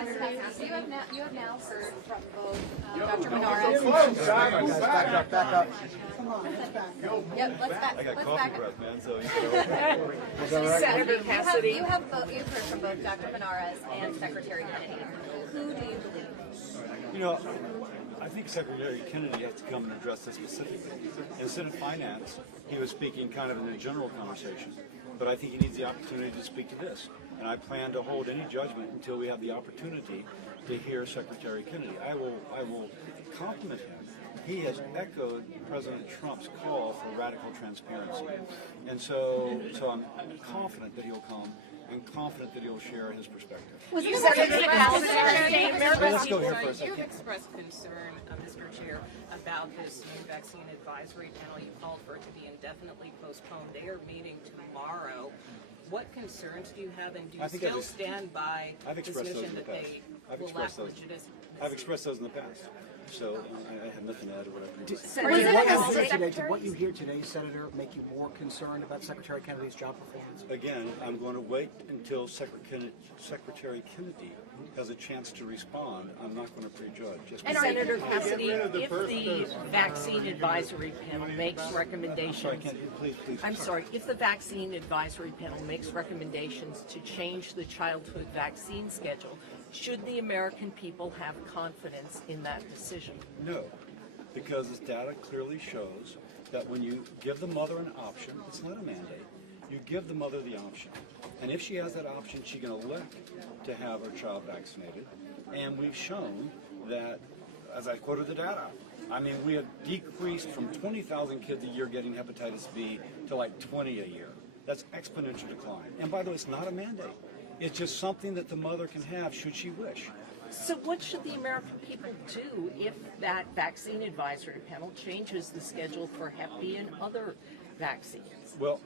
So you have now heard from both Dr. Menara. Back up. Come on, let's back up. Yep, let's back. I got let's coffee back breath, man. So Senator Cassidy. you've heard from both Dr. Menara and Secretary Kennedy. Who do you believe? you know, I think Secretary Kennedy has to come and address this specifically. Instead of finance, he was speaking kind of in a general conversation. But I think he needs the opportunity to speak to this. And I plan to hold any judgment until we have the opportunity to hear Secretary Kennedy. I will compliment him. He has echoed President Trump's call for radical transparency. And so I'm confident that he'll come and confident that he'll share his perspective. Let's go here for a second. You've expressed concern, Mr. Chair, about this new vaccine advisory panel. You called for it to be indefinitely postponed. They are meeting tomorrow. What concerns do you have, and do you still stand by the position that they will lack legitimacy? I've expressed those in the past. So I have nothing to add to what I've previously said. Did what you hear today, Senator, make you more concerned about Secretary Kennedy's job performance? Again, I'm going to wait until Secretary Kennedy has a chance to respond. I'm not going to prejudge. And Senator Cassidy, if the vaccine advisory panel makes recommendations, if the vaccine advisory panel makes recommendations to change the childhood vaccine schedule, should the American people have confidence in that decision? No, because this data clearly shows that when you give the mother an option, it's not a mandate, you give the mother the option. And if she has that option, she can elect to have her child vaccinated. And we've shown that, as I quoted the data, I mean, we have decreased from 20,000 kids a year getting hepatitis B to like 20 a year. That's exponential decline. And by the way, it's not a mandate. It's just something that the mother can have should she wish. So what should the American people do if that vaccine advisory panel changes the schedule for Hep B and other vaccines? Well,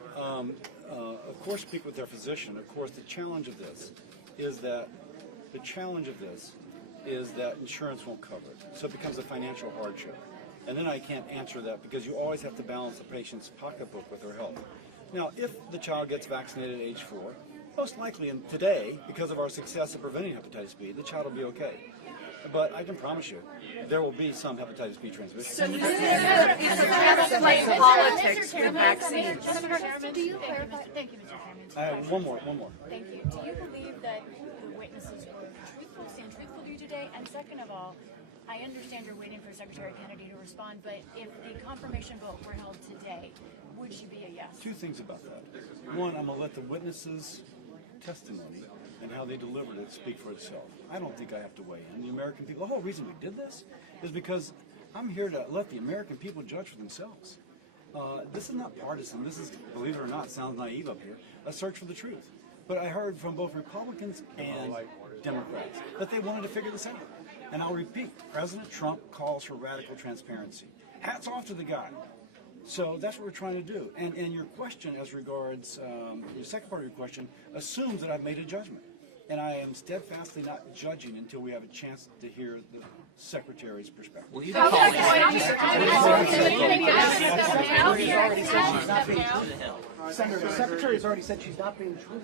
of course, speak with their physician. Of course, the challenge of this is that insurance won't cover it. So it becomes a financial hardship. And then I can't answer that because you always have to balance the patient's pocketbook with their health. Now, if the child gets vaccinated at age 4, most likely, and today, because of our success at preventing hepatitis B, the child will be okay. But I can promise you, there will be some hepatitis B transmission. So it's a play politics with vaccines. Do you clarify? Thank you, Mr. Chairman. I have one more. Thank you. Do you believe that the witnesses were truthful to you today? And second of all, I understand you're waiting for Secretary Kennedy to respond, but if the confirmation vote were held today, would you be a yes? Two things about that. One, I'm going to let the witnesses' testimony and how they delivered it speak for itself. I don't think I have to weigh in. The American people, the whole reason we did this is because I'm here to let the American people judge for themselves. This is not partisan. This is, believe it or not, sounds naive up here, a search for the truth. But I heard from both Republicans and Democrats that they wanted to figure this out. And I'll repeat, President Trump calls for radical transparency. Hats off to the guy. So that's what we're trying to do. And your question as regards, your second part of your question, assumes that I've made a judgment. And I am steadfastly not judging until we have a chance to hear the Secretary's perspective. Well, you can call Senator, the Secretary has already said she's not being truthful.